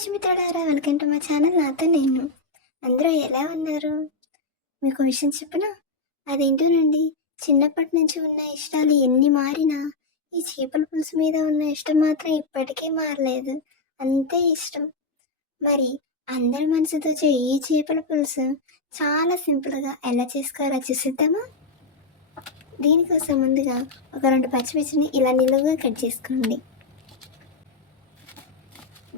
రుచి మిత్రులారా, welcome to మా ఛానల్. నాతో నేను. అందరూ ఎలా ఉన్నారు? మీకు విషయం చెప్పనా? అదేంటోనండి, చిన్నప్పటి నుంచి ఉన్న ఇష్టాలు ఎన్ని మారినా ఈ చేపల పులుసు మీద ఉన్న ఇష్టం మాత్రం ఇప్పటికీ మారలేదు. అంతే ఇష్టం. మరి అందరి మనసుతో ఈ చేపల పులుసు చాలా సింపుల్గా ఎలా చేసుకోవాలో చూసిద్దామా? దీనికోసం ముందుగా ఒక 2 పచ్చిమిర్చిని ఇలా నిలువుగా కట్ చేసుకోండి.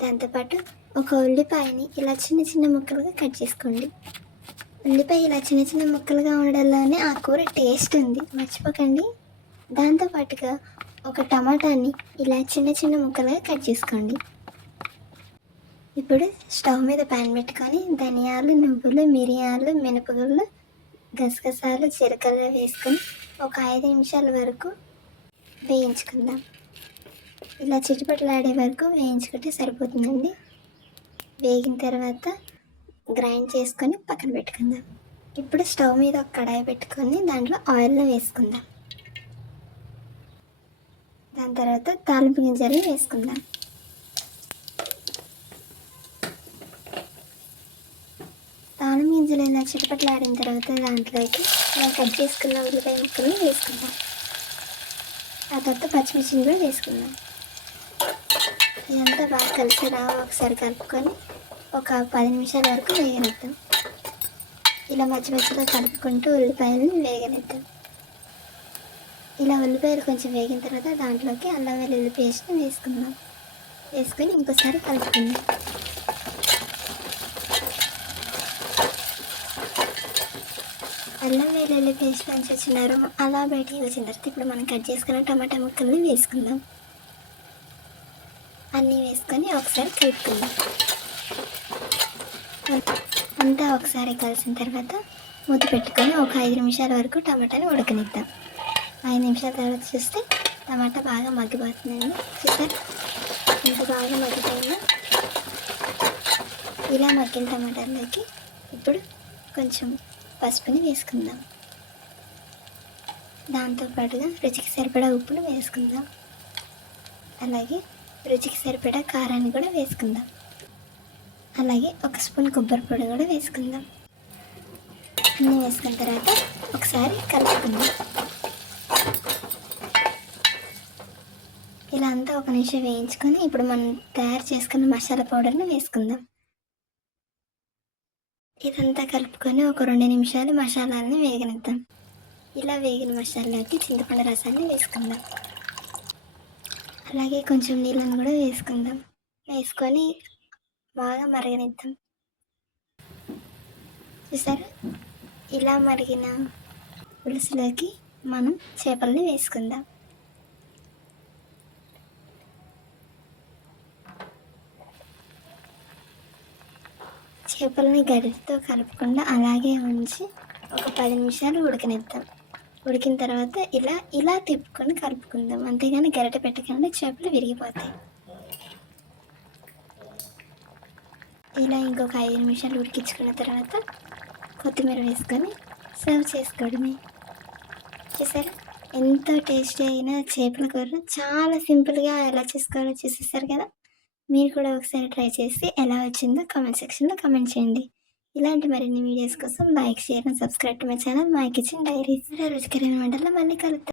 దాంతోపాటు ఒక ఉల్లిపాయని ఇలా చిన్న చిన్న ముక్కలుగా కట్ చేసుకోండి. ఉల్లిపాయ ఇలా చిన్న చిన్న ముక్కలుగా ఉండడంలోనే ఆ కూర టేస్ట్ ఉంది, మర్చిపోకండి. దాంతోపాటుగా ఒక టమాటాని ఇలా చిన్న చిన్న ముక్కలుగా కట్ చేసుకోండి. ఇప్పుడు స్టవ్ మీద ప్యాన్ పెట్టుకొని ధనియాలు, నువ్వులు, మిరియాలు, మినపగుళ్ళు, గసగసాలు, జీలకర్ర వేసుకొని ఒక 5 నిమిషాల వరకు వేయించుకుందాం. ఇలా చిటిపటలాడే వరకు వేయించుకుంటే సరిపోతుందండి. వేగిన తర్వాత గ్రైండ్ చేసుకొని పక్కన పెట్టుకుందాం. ఇప్పుడు స్టవ్ మీద ఒక కడాయి పెట్టుకొని దాంట్లో ఆయిల్లో వేసుకుందాం. దాని తర్వాత తాలింపు గింజలు వేసుకుందాం. తాలింపు గింజలు ఇలా చిటిపటలాడిన తర్వాత దాంట్లోకి ఇలా కట్ చేసుకున్న ఉల్లిపాయ ముక్కలు వేసుకుందాం. ఆ తర్వాత పచ్చిమిర్చిని కూడా వేసుకుందాం. ఇదంతా బాగా కలిసి ఒకసారి కలుపుకొని ఒక 10 నిమిషాల వరకు వేగనిద్దాం. ఇలా మధ్య మధ్యలో కలుపుకుంటూ ఉల్లిపాయలను వేగనిద్దాం. ఇలా ఉల్లిపాయలు కొంచెం వేగిన తర్వాత దాంట్లోకి అల్లం వెల్లుల్లి పేస్ట్ని వేసుకుందాం. వేసుకొని ఇంకోసారి కలుపుకుందాం. అల్లం వెల్లుల్లి పేస్ట్ నుంచి వచ్చినారు అలా బయటికి వచ్చిన తర్వాత ఇప్పుడు మనం కట్ చేసుకున్న టమాటా ముక్కల్ని వేసుకుందాం. అన్నీ వేసుకొని ఒకసారి కలుపుకుందాం. అంతా ఒకసారి కలిసిన తర్వాత మూత పెట్టుకొని ఒక 5 నిమిషాల వరకు టమాటాని ఉడకనిద్దాం. 5 నిమిషాల తర్వాత చూస్తే టమాటా బాగా మగ్గిపోతుందండి. చూసారు ఎంత బాగా మగ్గిపోయిందో. ఇలా మగ్గిన టమాటాల్లోకి ఇప్పుడు కొంచెం పసుపుని వేసుకుందాం. దాంతోపాటుగా రుచికి సరిపడా ఉప్పును వేసుకుందాం. అలాగే రుచికి సరిపడా కారాన్ని కూడా వేసుకుందాం. అలాగే 1 స్పూన్ కొబ్బరి పొడి కూడా వేసుకుందాం. అన్నీ వేసుకున్న తర్వాత ఒకసారి కలుపుకుందాం. ఇలా అంతా 1 నిమిషం వేయించుకొని ఇప్పుడు మనం తయారు చేసుకున్న మసాలా పౌడర్ని వేసుకుందాం. ఇదంతా కలుపుకొని ఒక 2 నిమిషాలు మసాలాలని వేగనిద్దాం. ఇలా వేగిన మసాలాకి చింతపండు రసాన్ని వేసుకుందాం. అలాగే కొంచెం నీళ్ళని కూడా వేసుకుందాం. వేసుకొని బాగా మరగనిద్దాం. చూసారా, ఇలా మరిగిన పులుసులోకి మనం చేపల్ని వేసుకుందాం. చేపలని గరిటతో కలపకుండా అలాగే ఉంచి ఒక 10 నిమిషాలు ఉడకనిద్దాం. ఉడికిన తర్వాత ఇలా తిప్పుకొని కలుపుకుందాం. అంతేగాని గరిటె పెట్టకుండా చేపలు విరిగిపోతాయి. ఇలా ఇంకొక 5 నిమిషాలు ఉడికించుకున్న తర్వాత కొత్తిమీర వేసుకొని సర్వ్ చేసుకోవడమే. చూసారా, ఎంతో టేస్టీ అయిన చేపల కూర చాలా సింపుల్గా ఎలా చేసుకోవాలో చూసేసారు కదా. మీరు కూడా ఒకసారి ట్రై చేసి ఎలా వచ్చిందో కామెంట్ సెక్షన్లో కామెంట్ చేయండి. ఇలాంటి మరిన్ని వీడియోస్ కోసం like, share and subscribe to my channel my kitchen diaries. రుచికరమైన వంటల్లో మళ్ళీ కలుద్దాం.